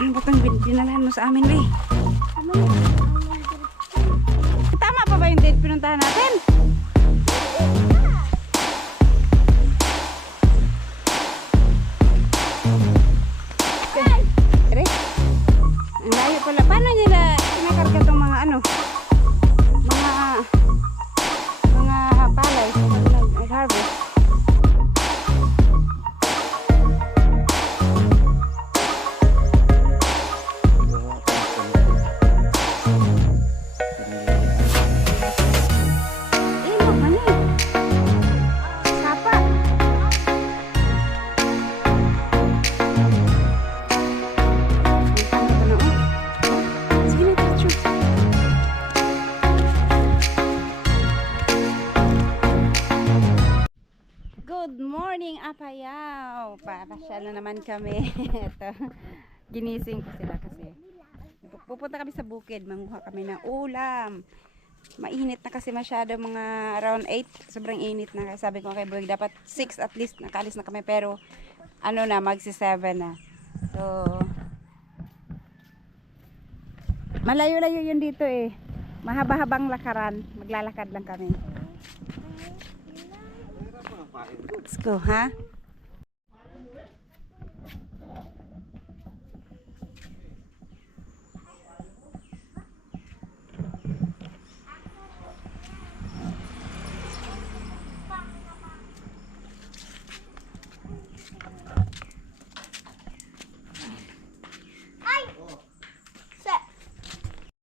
Ano ba itong dinalahan mo sa amin, Ray? Tama pa ba yung date pinuntahan natin? Ray? Ang layo pala. Paano nila kinakarga itong mga ano? Mga palay. Nag-harvest. Good morning, Apayaw! Papasyal na naman kami. Ito, ginising ko sila kasi pupunta kami sa bukid, manguha kami ng ulam. Mainit na kasi masyado, mga around 8, sobrang init na. Kaya sabi ko kay Boy, dapat 6 at least nakaalis na kami, pero ano na, magsi 7 na. So malayo-layo yun dito eh, mahaba-habang lakaran, maglalakad lang kami. Let's go, ha?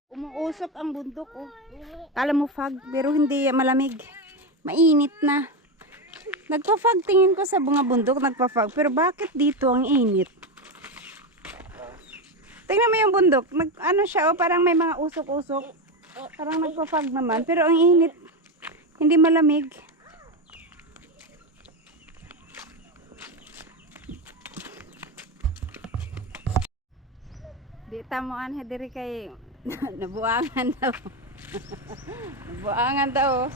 Umuusok ang bundok, oh. Kala mo fog, pero hindi malamig. Mainit na. Nagpa-fog, tingin ko sa bunga bundok, nagpa-fog. Pero bakit dito ang init? Tingnan mo yung bundok. Ano siya, oh, parang may mga usok-usok. Parang nagpa-fog naman. Pero ang init. Hindi malamig. Di tamuan, hediri kay nabuangan daw. Nabuangan daw.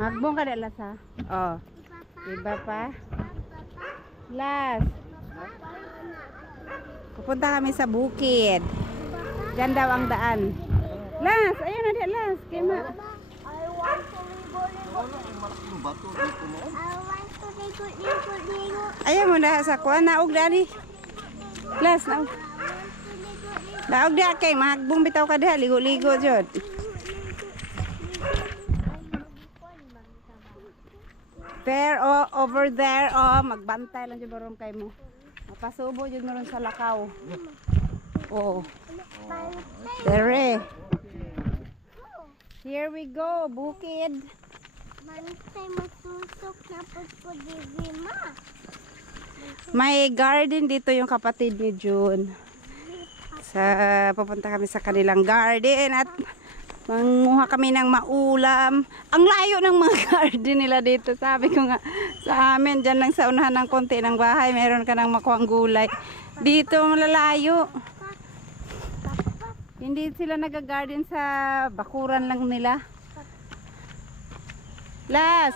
Magbong ka na, Las, ha? Oh. Diba pa? Las. Pupunta kami sa bukid. Diyan daw ang daan. Las, ayun na diyan, Las. Kima. I want to ligo. Ayaw mo na sa kuha. Naog dali. Las, naog. Naog di kay mahagbong bitaw ka diha. Ligo-ligo dyan. There, oh, over there, oh, magbantay lang dyan barong kay mo. Mapasubo dyan mo rin sa lakaw. Oh. There. Here we go, bukid. Mantay masusok na po ma. May garden dito yung kapatid ni June. Pupunta kami sa kanilang garden at manguha kami ng maulam. Ang layo ng mga garden nila dito. Sabi ko nga sa amin, dyan lang sa unahan ng konti ng bahay, meron ka ng makuhang gulay. Dito malalayo. Hindi sila nag-garden sa bakuran lang nila. Las!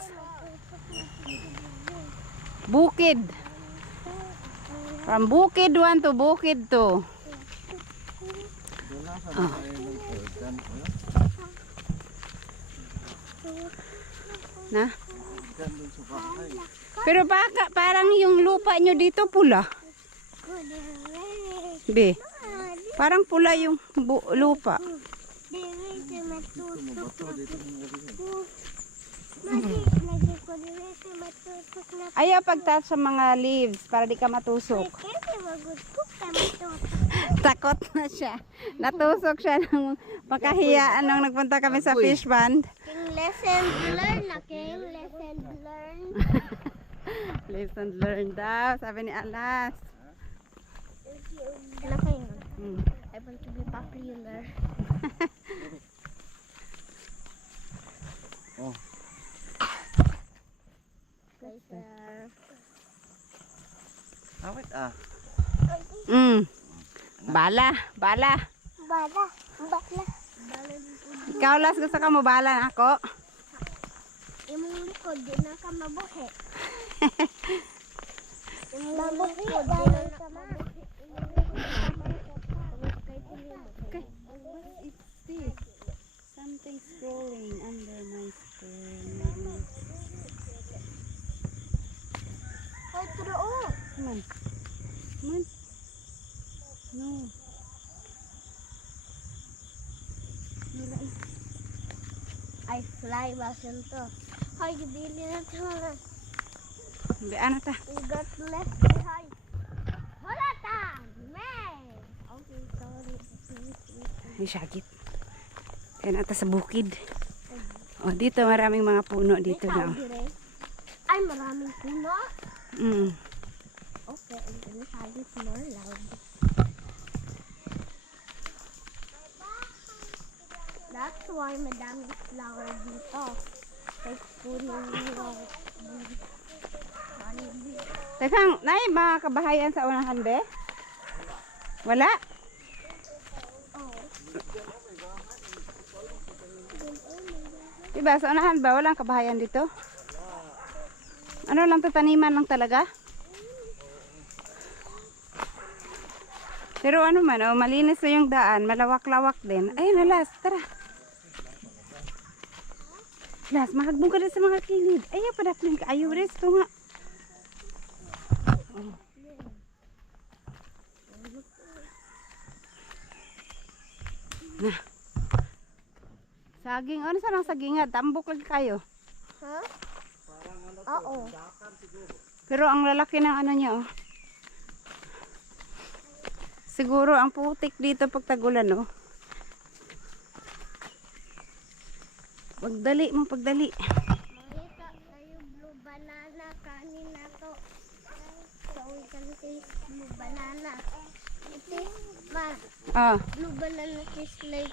Bukid. From bukid 1 to bukid 2. Oh. Na? Pero baka parang yung lupa nyo dito pula. Be. Parang pula yung lupa. Ayaw pagtaas sa mga leaves para di ka matusok. Takot na siya. Natusok siya ng pakahiyaan nung nagpunta kami sa fish pond. Lesson learned na kayo. Lesson learned. Lesson learned daw, sabi ni Alas. I want to be popular. Oh. Awit ah. Bala. Bala. Ikaw, Las, gusto ka mo bala ako? Imong likod, di na ka mabuhi. Mabukod. Okay. What is this? Something scrolling under my screen. Ay, totoo. Come on. Come on. No. Wala eh. Ay, fly basin to. Ay, gibili na ito na. Bian na ta. We got left behind. Wala ta! Man! Okay, sorry. Ay, syagit. Kaya nata sa bukid. Oh, dito maraming mga puno dito na. Ay, maraming puno. Okay, I'm gonna try this more loud. That's why madaming flower dito. Like puno nila. Tekang, nay, mga kabahayan sa unahan, be? Wala? Diba, sa unahan ba? Walang kabahayan dito? Ano lang to, taniman lang talaga? Pero ano man, oh, malinis na yung daan, malawak-lawak din. Ayun na, Las, tara. Las, mahagbong ka rin sa mga kilid. Ayaw, padaplin ka. Ayaw, rin, ito nga. Oh. Nah. Saging, ano saan ang sagingan? Tambok lagi kayo. Huh? Oo. Pero ang lalaki ng ano niya, oh. Siguro ang putik dito pag tagulan, oh. Pagdali mo, pagdali. Makita tayo blue banana kanina to. So we can taste blue banana. Ito, ma, Oh. blue banana tastes like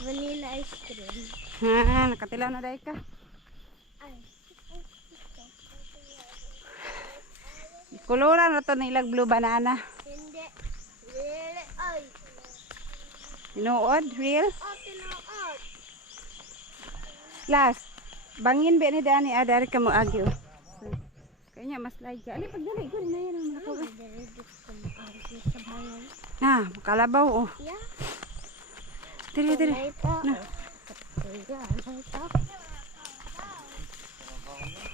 vanilla ice cream. Ha, nakatilaw na dahil ka. Ay. Kuluran na to nilag blue banana. Hindi. Really? Ay. Tinuod, real? Oh, tinood. Last. Bangin ba ni Dani? Dari ka mo agyo. So, kanya mas like ka. Ali, pagdali ko na yan ang nakaw. Very good sa bayan. Na, kalabaw, oh. Yeah. Tiri, tiri. Na.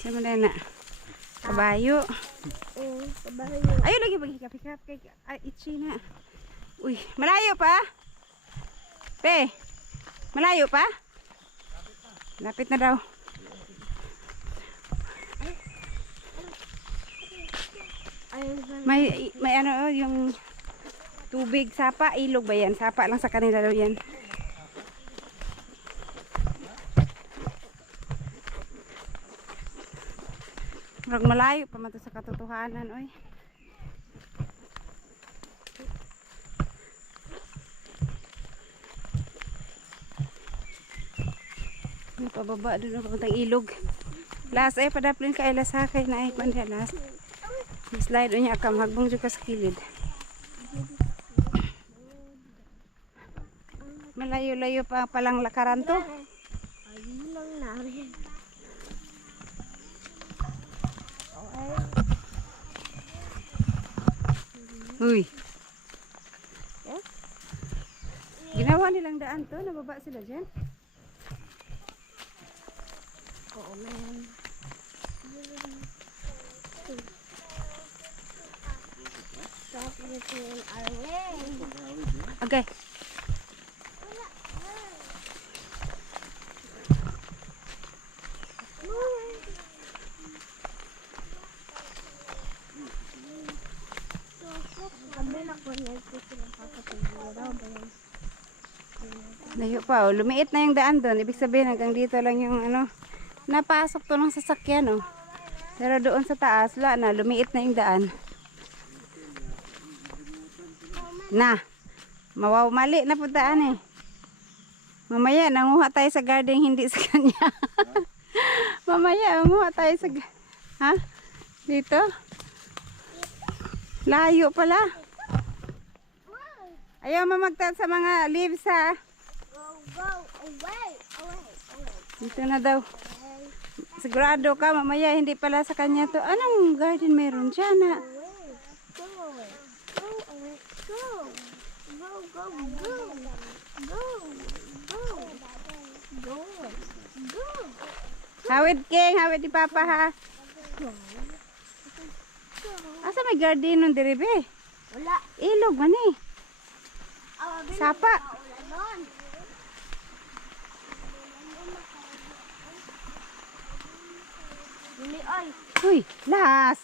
Sama na na. Kabayo. Kabayo. Ayaw lagi pag-hikap-hikap. Ay, itchy na. Uy, malayo pa? Pe, malayo pa? Lapit na daw. May ano, oh, yung tubig, sapa, ilog ba yan? Sapa lang sa kanila daw yan. Marag malayo pa man to sa katotohanan, oy. May pababa doon ang papuntang ilog. Last ay padaplin ka ilas sakay na ay kwan diyan last. Slide niya ka magbong jud ka sa kilid. Malayo-layo pa palang lakaran to. Ayun lang namin. Uy. Ginawa nilang daan to, nababa sila dyan. Oh man. Stop getting in our way. Okay. Sabi na ko na ito sila kakatulog. Layo pa, oh. Lumiit na yung daan doon. Ibig sabihin hanggang dito lang yung ano. Napasok to ng sasakyan, oh. Pero doon sa taas, wala na. Lumiit na yung daan. Na. Mali na po daan eh. Mamaya, nanguha tayo sa garden, hindi sa kanya. Mamaya, nanguha tayo sa... Ha? Dito? Layo pala. Ayaw mamagtan sa mga leaves, ha? Go, go, away, away, away. Dito na daw. Sigurado ka, mamaya hindi pala sa kanya to. Anong garden meron dyan na? Go away. Go away. Go. Go, go, go. Go. Go. Go. Go. Hawid King, hawid ni Papa ha. Asa may garden nun diri be? Wala. Ilog man eh. Sapa. Wala nun. Dili ay. Uy, las.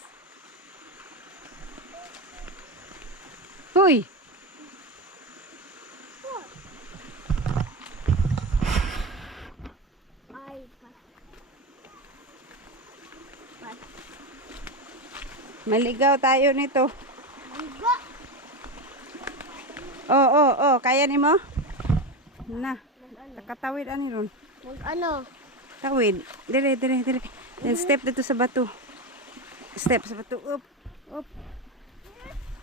Uy. Ay, Maligaw tayo nito. mangga. Oh, kaya ni mo? Na, takatawid ani ron. Ano? Tawid. Dire. Then step dito sa bato. Step sa bato. Up.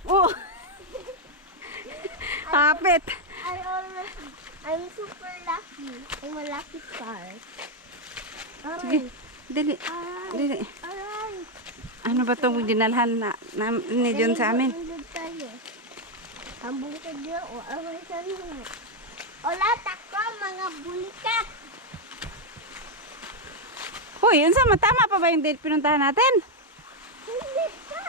Oh. Hapit. I'm super lucky. I'm a lucky star. Sige. Dili. Dili. Aray. Ano ba itong dinalhan na ni John sa amin? Ang bulikat niya o away sa nuna. Ulat ako mga bulikat. Hoy, yun sa matama pa ba yung date pinuntahan natin? Hindi ka.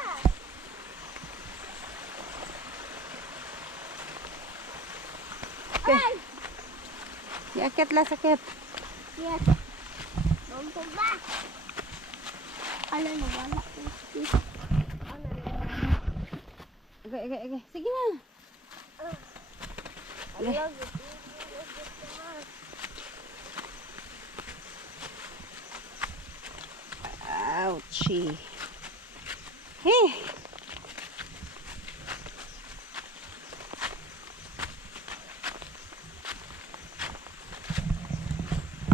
Okay. Yakit la sakit. Yes. Bumpo ba? Ala na wala. Okay. Sige na. Ouchie. Hey.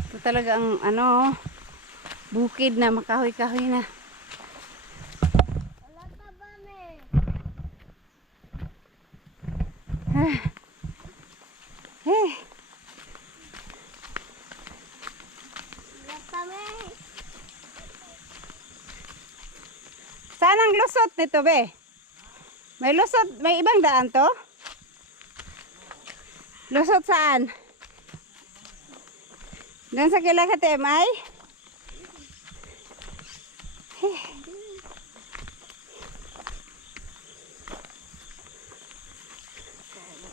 Ito talaga ang ano, bukid na makahoy-kahoy na. Wala pa ba me? Hey. Wala pa me? Saan ang lusot nito, be? May lusot, may ibang daan to? Lusot saan? Doon sa Kilakatemay?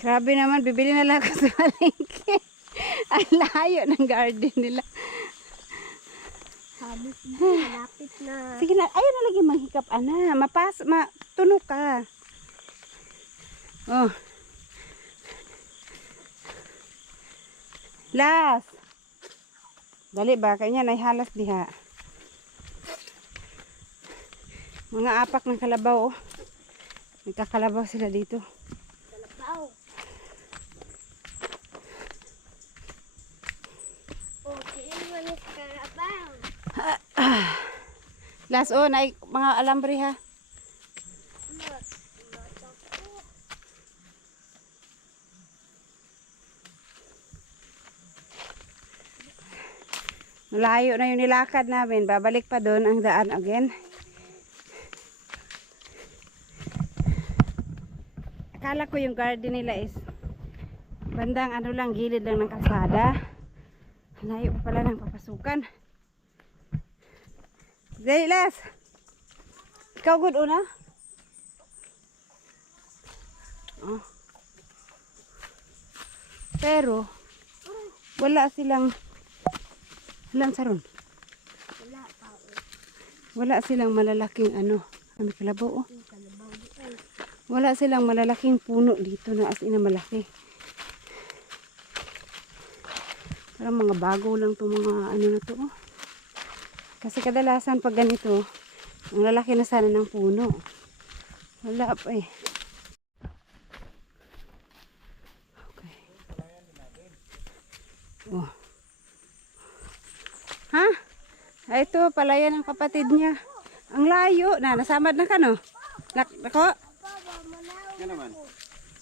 Grabe naman, bibili na lang ako sa palengke. Ang layo ng garden nila. Sabi ko, malapit na. Sige na, ayun na lagi manghikap, ana. Matunog ka. Oh. Last. Dali ba? Kanya na halas diha. Mga apak ng kalabaw, oh. Nagkakalabaw sila dito. Kalabaw. Okay, manis kalabaw. Last, oh, na mga alambre ha. Malayo na yung nilakad namin. Babalik pa doon ang daan again. Akala ko yung garden nila is bandang ano lang, gilid lang ng kalsada. Malayo pa pala ng papasukan. Zaylas! Ikaw good una? Oh. Pero wala silang saron. Wala pa. Wala silang malalaking ano, kami kalabaw, oh. Wala silang malalaking puno dito na as in na malaki. Parang mga bago lang to mga ano na to, oh. Kasi kadalasan pag ganito, ang lalaki na sana ng puno. Wala pa eh. Okay. Oh. Ha? Ay, ito, palayan ng kapatid niya. Ang layo na, nasamad na ka, no? Nako? Yan naman.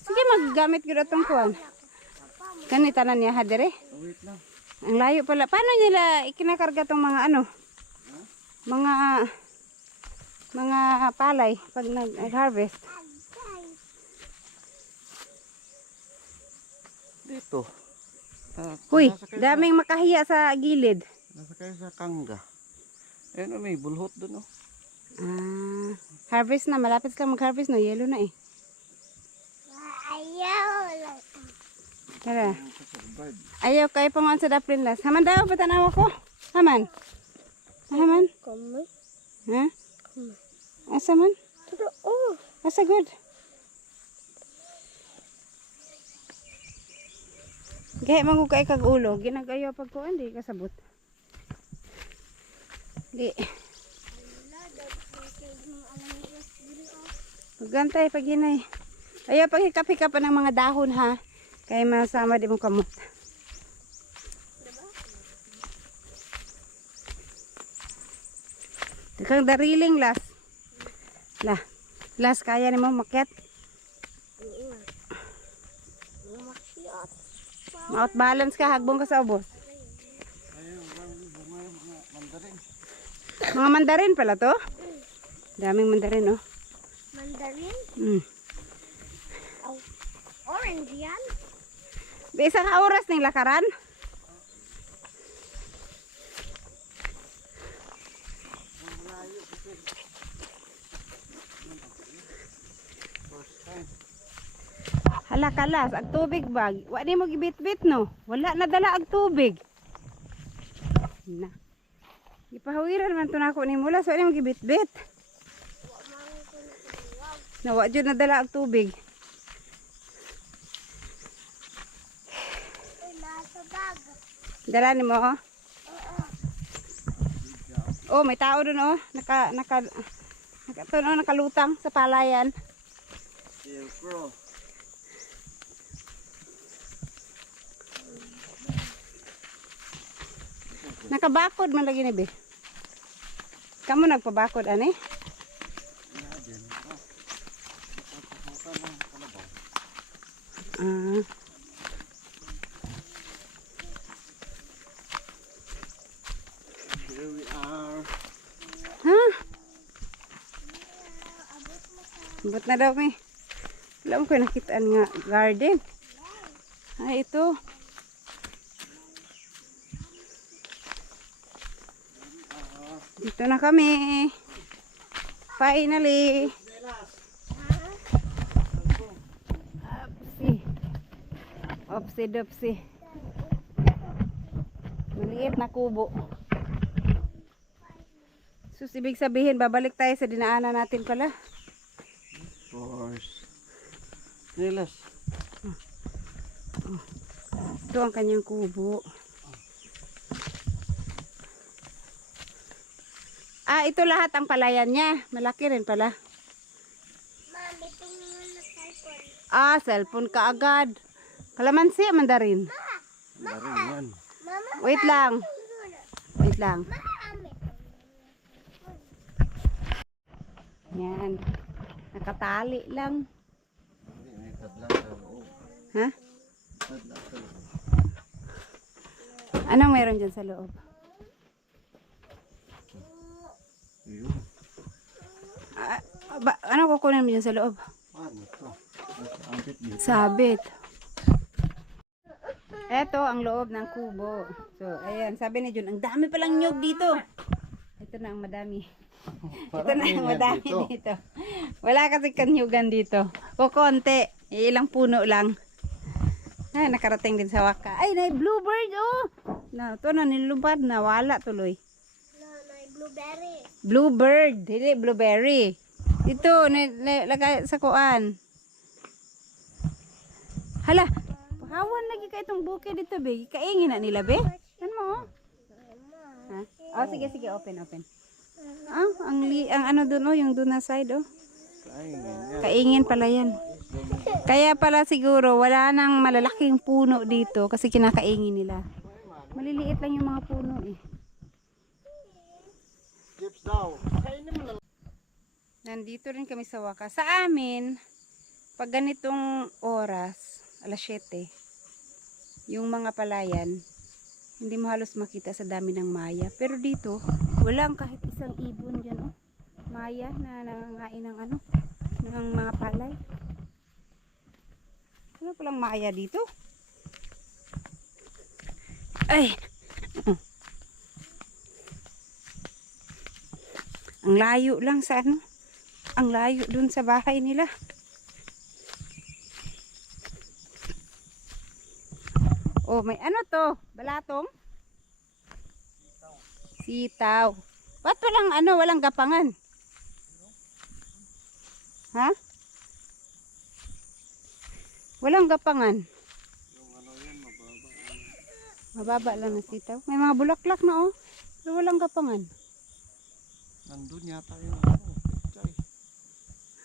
Sige, maggamit ko na itong kuwan. Ganita na niya, hadere. Oh, wait lang. Ang layo pala. Paano nila ikinakarga itong mga ano? mga palay pag nag-harvest. Dito. Uy, Nasa kayo daming makahiya sa gilid. Nasa kayo sa kangga. Ayun, may bulhot doon, oh. Harvest na, malapit lang mag-harvest no, yellow na eh. Ayaw lang. Tara. Ayaw kayo panguan sa daplin las. Haman daw, patanawa ko. Haman. Haman. Kamu? Ha? Asa man? Oh. Asa good? Gaya magugay kag ulo. Ginagayaw pagkuan, di kasabot. Di. Pagantay, paghinay. Ayaw paghikap-hikap pa ng mga dahon ha. Kaya masama di mo kamot. Kang dariling las. Las kaya ni mo maket. Out balance ka, hagbong ka sa ubos. Mga mandarin pala to. Daming mandarin oh. Mandarin? Oh, Orange yan? isang oras ning lakaran. Hala kalas, ag tubig bag. Wa di mo gibit-bit no. Wala na dala ag tubig. Na. Ipahawiran man to nako ni mula so di mo gibit-bit. Na wa jud na dala ag tubig. Nasa bag. Dala ni mo oh. Oh, may tao doon oh. Nakalutang sa palayan. Silkro. Nakabakod man lagi ni be. Kamu nagpabakod ani? Here we are. Ha? Abot na daw mi. Wala mo ko nakitaan nga garden. Ay ito. Dito na kami. Finally. Opsi dopsi. Maliit na kubo. Sus, ibig sabihin, babalik tayo sa dinaanan natin pala. Of course. Nilas. Ito ang kanyang kubo. Ito lahat ang palayan niya. Malaki rin pala. Ma'am, ito na cellphone. Cellphone ka agad. Kalamansi, mandarin. Marin yan. Mama, Wait lang. Wait lang. mami. Yan. Nakatali lang. May tadlang sa loob. Ha? Tadlang sa loob. Anong meron dyan sa loob? Ayun. Ano kukunin mo dyan sa loob? Ano to? Abit dito. Sabit. Ito ang loob ng kubo. So, ayan. Sabi ni Jun, ang dami palang nyug dito. Ito na ang madami. Ito na ang madami dito. Wala kasi kanyugan dito. Kukonti. Ilang puno lang. Ay, nakarating din sa waka. Ay, na bluebird oh. Na, ito na nilubad na. Wala tuloy. No, blueberry. Bluebird. Hindi, blueberry. Ito, lagay sa kuan. Hala. Hawan lagi ka itong buke dito, be. Kaingin na nila, be. Yan mo, oh. Ha? Oh, sige, sige. Open. Ang ano dun, oh. Yung dun na side, oh. Kaingin pala yan. Kaya pala siguro, wala nang malalaking puno dito kasi kinakaingin nila. Maliliit lang yung mga puno, eh. Chips daw. Kainin mo lang. Nandito rin kami sa wakas. Sa amin, pag ganitong oras, alas 7, yung mga palayan, hindi mo halos makita sa dami ng maya. Pero dito, Walang kahit isang ibon dyan, oh. Maya na nangangain ng ano, ng mga palay. Ano palang maya dito? Ay! Ang layo lang sa ano. Ang layo dun sa bahay nila. Oh, may ano to? Balatong? Sitaw. Ba't walang ano, walang gapangan? Ha? Walang gapangan. Yung ano yan, mababa. Mababa lang na sitaw. May mga bulaklak na, oh. Pero walang gapangan. Nandun yata yung ano, pechay.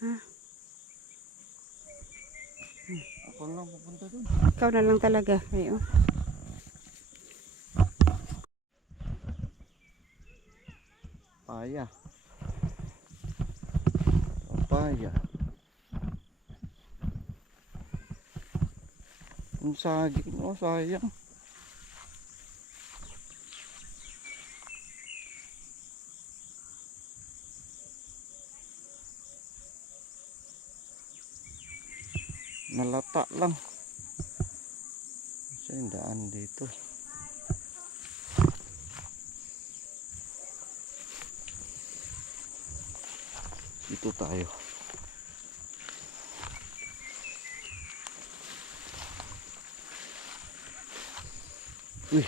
Ha? Ako lang pupunta dun. Ikaw na lang talaga. Ay, oh. Papaya. Papaya. Yung saging, oh, sayang. Nalata lang. Kasi yung daan dito. Dito tayo. Uy.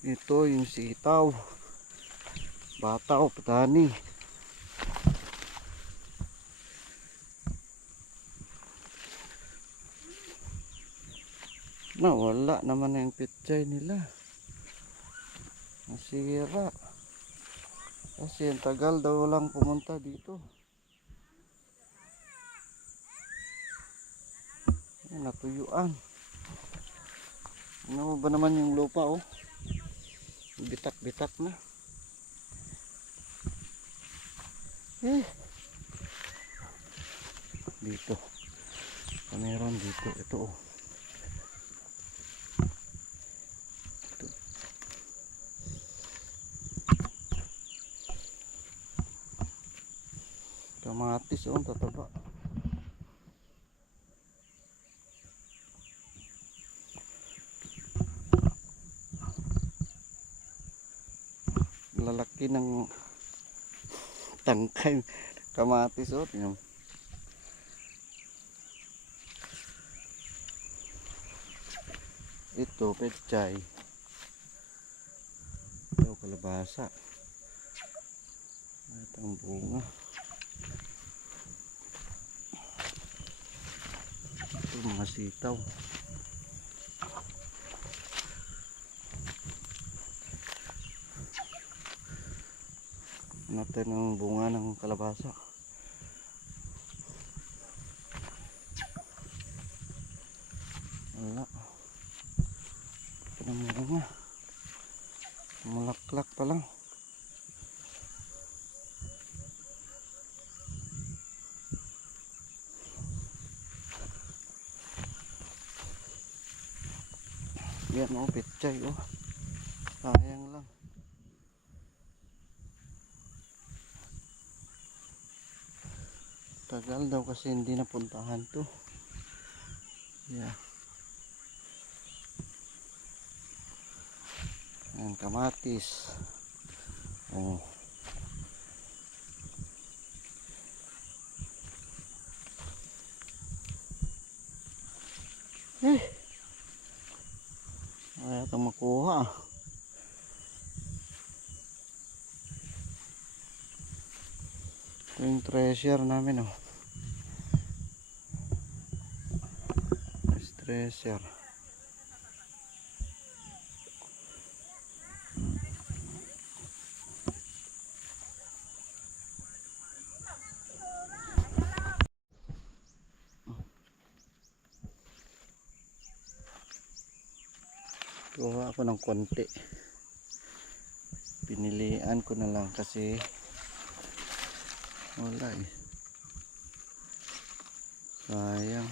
Ito yung sitaw. Bata o patani. Nawala naman na yung pechay nila. Nasira. Kasi ang tagal daw lang pumunta dito. Ayan, natuyuan. Ano ba naman yung lupa, oh? Bitak-bitak na. Dito. Meron dito. Ito, oh. Ito. Kamatis, oh. Tataba. Lalaki ng tangkay kamatis, oh. Tingnan mo. Ito pechay. Ito kalabasa. At ang bunga. Ito mga sitaw. Natin ang bunga ng kalabasa. Wala. Ito na bunga. Malaklak pa lang. Yan, oh, pechay, oh. Sayang lang. Tagal daw kasi hindi napuntahan to. Yeah. Ayan, kamatis. Oh. Ayaw itong makuha. Ito yung treasure namin, oh. Treasure. Kuha ako ng konti. Pinilian ko na lang kasi wala eh. Sayang.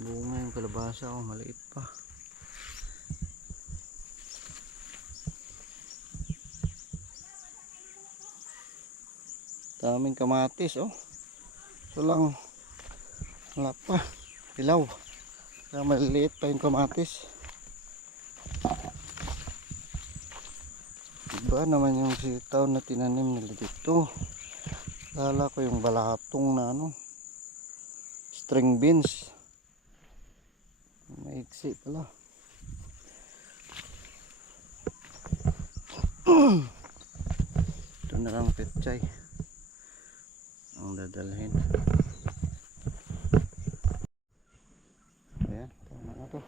Bunga yung kalabasa, oh, maliit pa. Daming kamatis, oh. Ito lang, wala pa, hilaw. Kaya maliliit pa yung kamatis. Iba naman yung sitaw na tinanim nila dito. Lala ko yung balatong na ano, string beans. Maiksi pala. Ito na lang petchay ang dadalhin. Ayan, tama na to.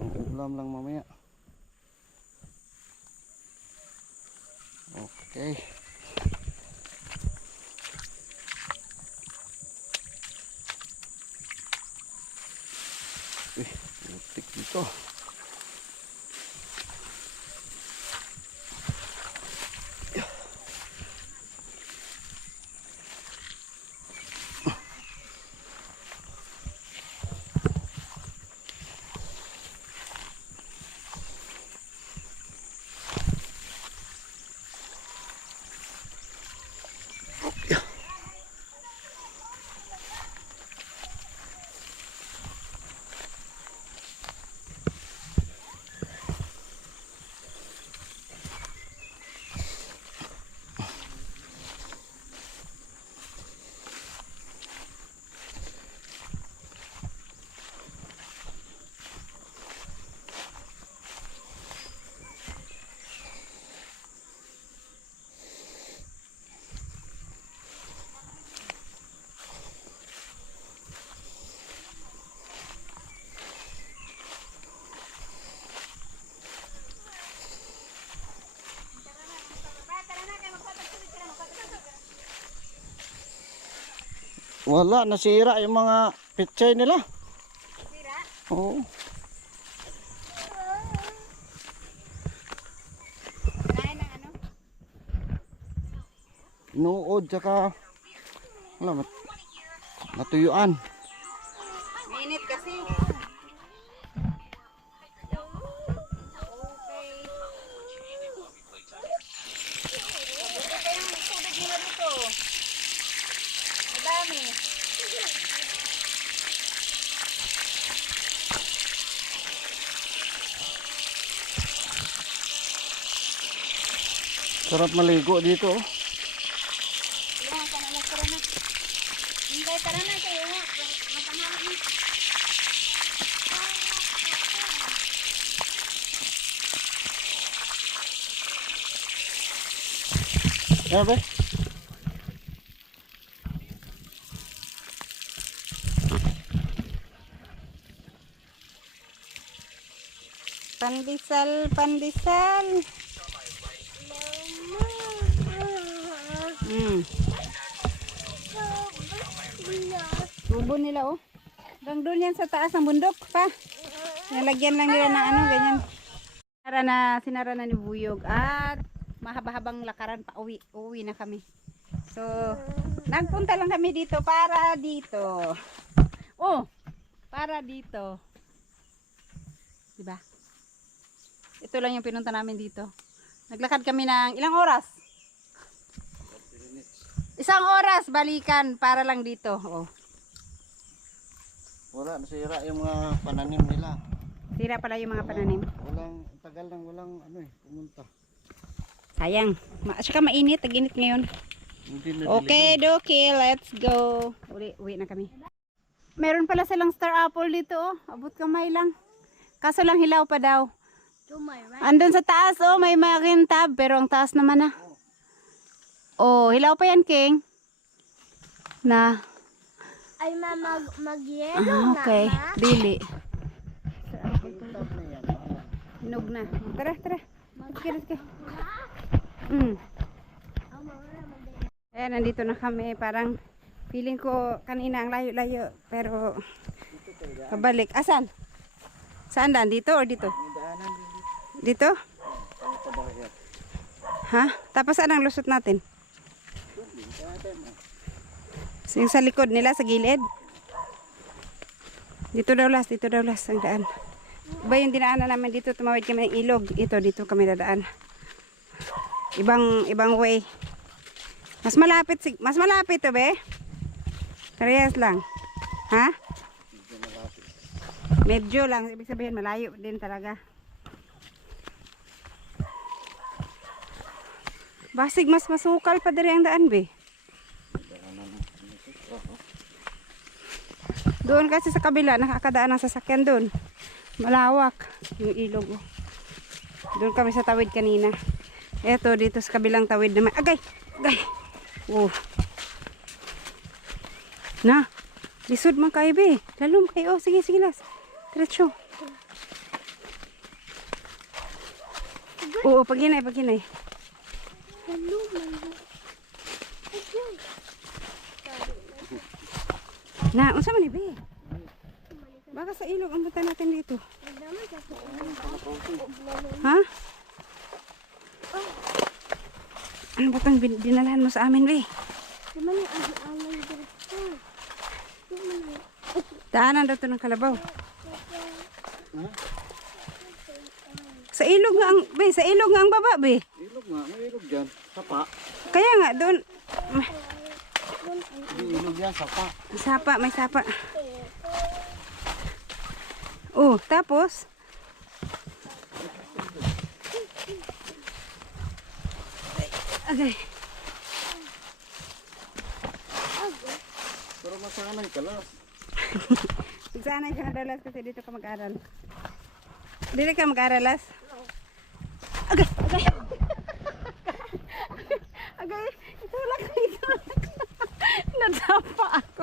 Ang ulam lang mamaya. Okay. Putik dito. Wala, nasira yung mga pechay nila. Sira? Oo. Kinain ng ano? Inuod, tsaka wala, natuyuan. Mainit kasi. Madami. Sarap maligo dito, oh. Ilang ka na tara na. Hindi, tara na kayo. Matanghali na. Ano ba? Pandesal, pandesal. Tubo nila, oh. Hanggang doon yan sa taas ng bundok pa. Nalagyan lang nila ng ano, ganyan. Sinara na ni Buyog at mahaba-habang lakaran pa uwi. Uwi na kami. So, nagpunta lang kami dito para dito. Oh, para dito. Diba? Ito lang yung pinunta namin dito. Naglakad kami ng ilang oras? 1 oras balikan para lang dito. Oh. Wala, nasira yung mga pananim nila. Sira pala yung mga pananim. Walang, tagal nang walang ano eh, pumunta. Sayang. Saka mainit, tag-init ngayon. Hindi na Okay, Doki, let's go. Uwi na kami. Meron pala silang star apple dito, oh. Abot kamay lang. Kaso lang hilaw pa daw. To my right. Andun sa taas, oh, may makintab, pero ang taas naman na. Oh, hilaw pa yan, King. Na. Ay, mag-yellow Okay, na, ma. dili. Hinog na. Tara, tara. Let's go. Ayan, nandito na kami. Parang feeling ko kanina ang layo-layo. Pero pabalik. Asan? Saan daan? Dito or dito? Dito? Ha? Tapos saan ang lusot natin? Yung sa likod nila, sa gilid? Dito daw las ang daan. Iba yung dinaanan namin dito, tumawid kami ng ilog. Ito, dito kami dadaan. Ibang way. Mas malapit to, be? Parehas lang. Ha? Medyo lang, ibig sabihin malayo din talaga. Basig mas masukal pa diri ang daan, be. Doon kasi sa kabila, nakakadaan ang sasakyan doon. Malawak yung ilog. Oh. Doon kami sa tawid kanina. Eto, dito sa kabilang tawid naman. Agay! Agay! Oh. Na! Lisod man kayo, be. Lalom kayo. Oh, sige, sige, las. Diretso. Oo, paghinay, paghinay. Na, unsa man ni, be? Baka sa ilog ang punta natin dito. Ha? Ano ba itong dinalahan mo sa amin, be? Daanan daw ito ng kalabaw. Sa ilog nga ang, be, sa ilog nga ang baba, be. Ilog nga, may ilog dyan. Sapa. Kaya nga, doon. Hindi ilog yan, sapa. Sapa, may sapa. Oh, tapos? Okay. Pero masanay ka las. Sigsanay ka na daw, Las, kasi dito ka mag-aral. Dili ka mag-aral, Las? Agay! Agay! Agay! Itulak ko, itulak ko. Nadapa ako.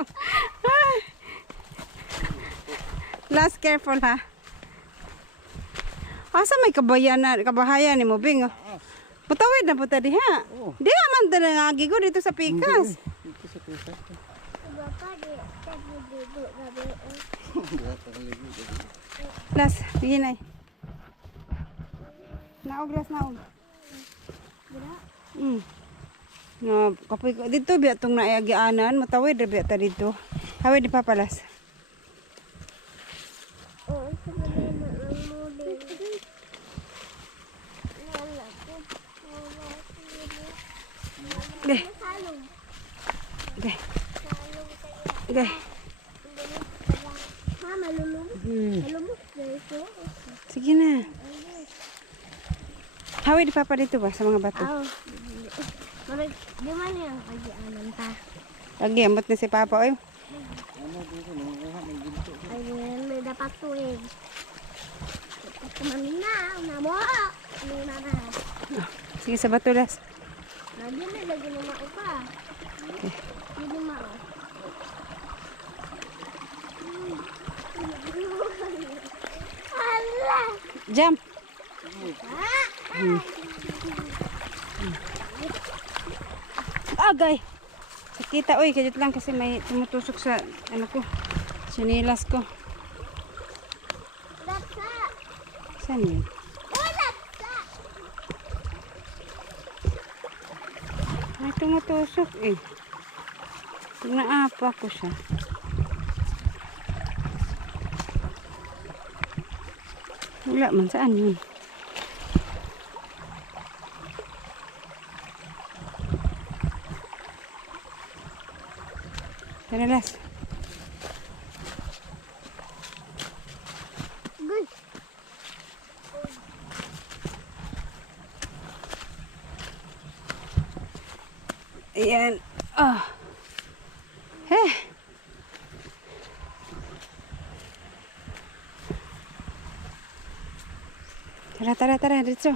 Las, careful ha. Asa may kabahayan ni mo, Bing? Putawid na puta diha. Di man na nagigo dito sa Pikas. Dito sa pisa. Bapa, di gabi. Las, bigyan ay. Naog, Las, naog. No, kapoy ko. Dito biya itong naiagianan. Matawid na biya ta dito. Hawid di papalas. Oo, sa gabi na ang muli. Okay. Salong. Okay. Salong kaya. Okay. Ha, malulong. Malumos dito. Sige na. Hawid di papa dito ba sa mga bato? Oo. Marag, di man yung kagianan ta. Lagi, ambot na si papa. Oy. Ayun, may dapat tuwing. Kumaminaw na mo. Kumina na. Sige sa bato, Las. Lagi na, lagi na mao pa. Hindi mao. Hala! Jump. Agay. Sakita, oy, kadit lang kasi may tumutusok sa ano ko. Sinilas ko. Laksa! Saan yun? Oh, laksa! May tumutusok eh. Pag naapa ko siya. Wala man, saan yun? Tara, Las. Good. Ayan. Oh. Heh. Tara, tara, tara. Dito.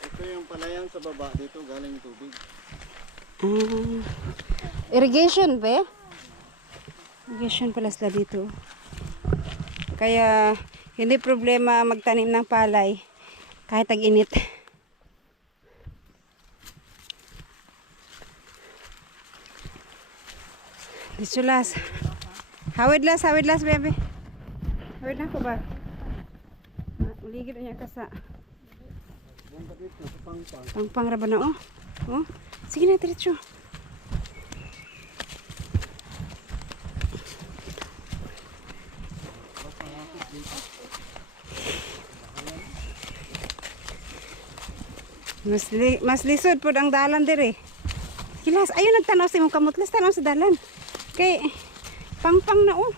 Ito yung palayan sa baba dito, galing yung tubig. Irrigation ba? Irrigation pala sila dito. Kaya hindi problema magtanim ng palay kahit tag-init. Dito las. Hawid las, baby. Hawid na ko ba? Uligid niya ka sa pangpang raba na, oh. Oh. Sige na, diretso. Mas lisod po ang dalan dire. Kilas, ayun nagtanaw sa imong kamutlas, tanaw sa dalan. Kay pangpang na, oh.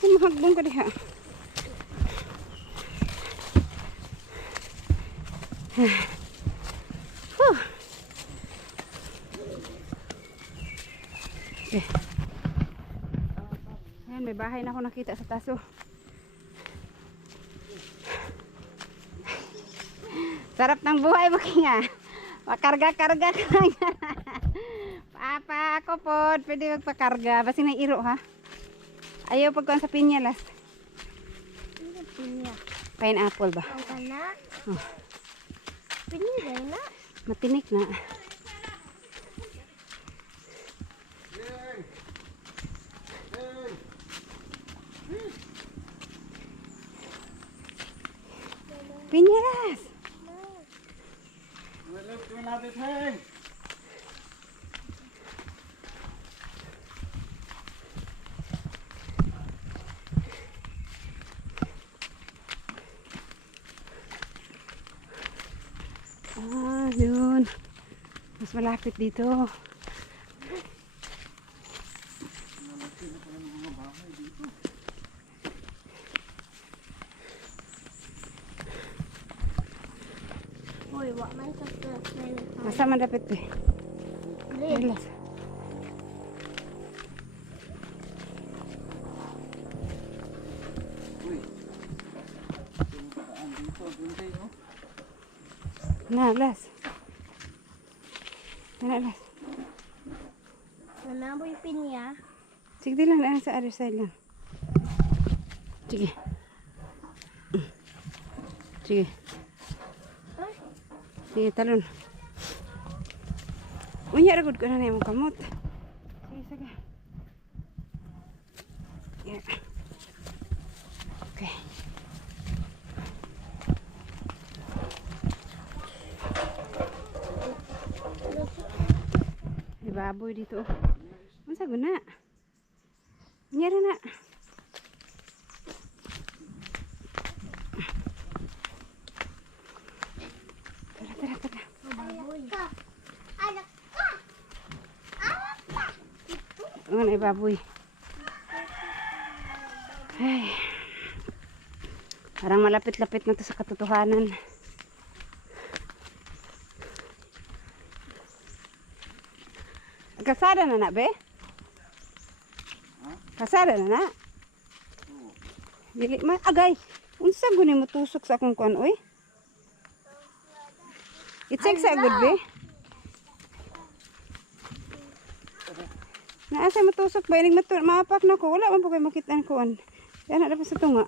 Mahagbong ka diha. Huh. Okay. Ayan, may bahay na ako nakita sa taso. Sarap ng buhay mo kinga. Makarga-karga ka lang. Papa, ako po. Pwede magpakarga. Basi na iro ha. Ayaw pagkuhan sa pinya last. Ano pinya? Pineapple ba? Ang kana? Oh. Pinya na? Matinik na. Pinyalas. Ah, yun. Mas malapit dito. Uy, wak man sa slide. Masa man dapat eh. Relax. Na, las. Na, las. Nanaboy pinya. Sige lang, sa other side lang. Sige. Sige. Sige, talon. Unya, ragod ko na na yung kamot. Sige, sige. Yeah. Okay. May baboy dito. Ang sago na. Unya na. Tara. Baboy. Anak ka! Anak ka! Ano na baboy. Ay. Parang malapit-lapit na to sa katotohanan. Kasada na be? Kasada na? Dili man. Agay! Unsa guni mo tusok sa akong kuan, oy? I-check sa agad, be? Naasa matusok ba? Inig maapak na ko. Wala man po kayo makita ang kuan. Yan na dapat sa tunga.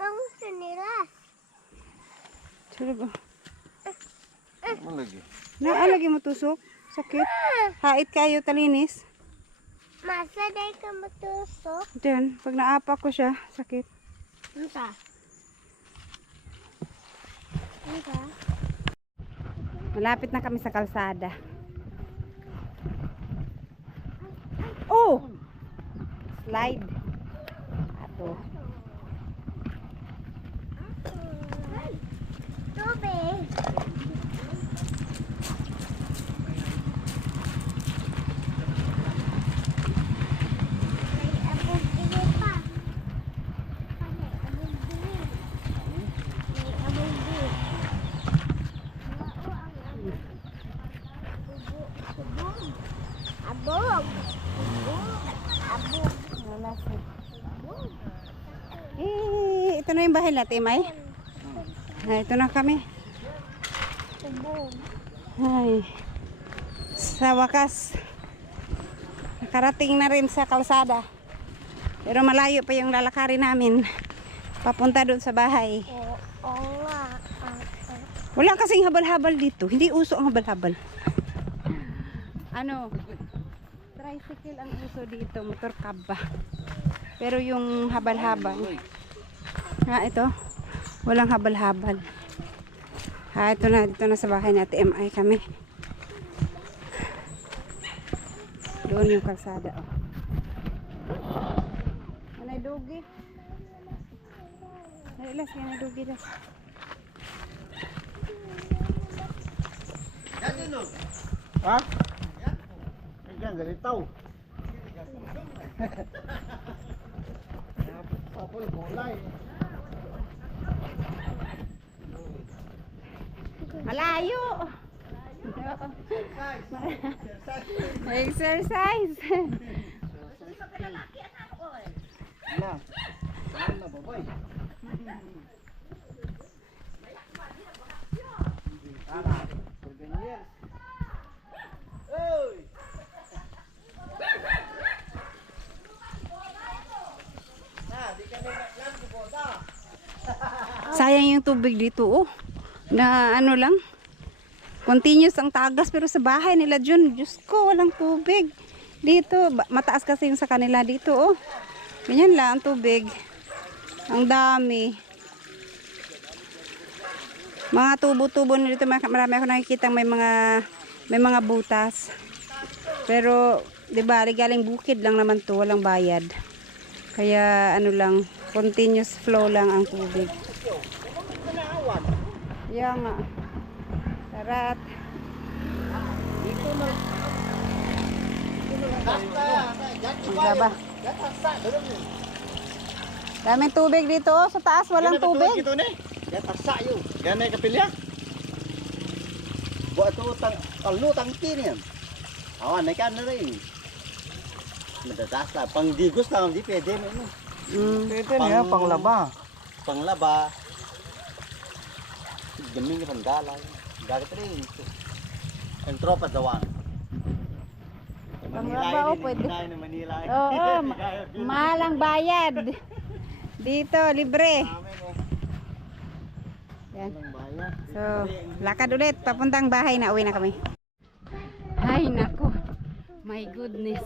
Pangusto nila. Sure ba? Malagi. Naalagi mo tusok? Sakit? Hait kayo talinis? Masa day ka matusok? Diyan, pag naapak ko siya, sakit. Anta. Anta. Malapit na kami sa kalsada. Oh! Slide. Ato. Tubig. Kaso. Ito na yung bahay natin, May. Ito na kami. Subog. Ay. Sa wakas, nakarating na rin sa kalsada. Pero malayo pa yung lalakarin namin. Papunta doon sa bahay. Oo nga. Wala kasing habal-habal dito. Hindi uso ang habal-habal. Ano? Tricycle ang uso dito. Motor kaba. Pero yung habal-habal. Ito. Walang habal-habal. Ito na. Dito na sa bahay natin. MI kami. Doon yung kalsada. Anay dugi. Nailas yan. Anay dugi daw. Ha? Yan, ganitaw. Papul, kulay. Malayo! Exercise! Na. Na, babay. Sayang yung tubig dito, oh. Na ano lang. Continuous ang tagas pero sa bahay nila Jun, Diyos ko, walang tubig. Dito, mataas kasi yung sa kanila dito, oh. Ganyan lang ang tubig. Ang dami. Mga tubo-tubo na dito, marami ako nakikita may mga butas. Pero, 'di ba, galing bukid lang naman 'to, walang bayad. Kaya ano lang, continuous flow lang ang tubig. Yan nga. Tarat. Ang gaba. Daming tubig dito, oh. Sa taas walang tubig. Ito ni. Ya taksa yo. Yan ay kapilya. Buat tu kalau tangki ni. Awan ay kan na rin. Madadas la pangdigos lang di pwede mo. Pwede niya panglaba. Panglaba. Gaming pandala. Galit rin. Ang tropa dawan. Panglaba, oh, pwede. Manila. Oo, malang bayad. Dito, libre. Yan. So, lakad ulit. Papuntang bahay na. Uwi na kami. Ay, nako. My goodness.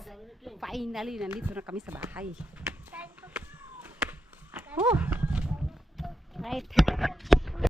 Finally, nandito na kami sa bahay. Oh. Right.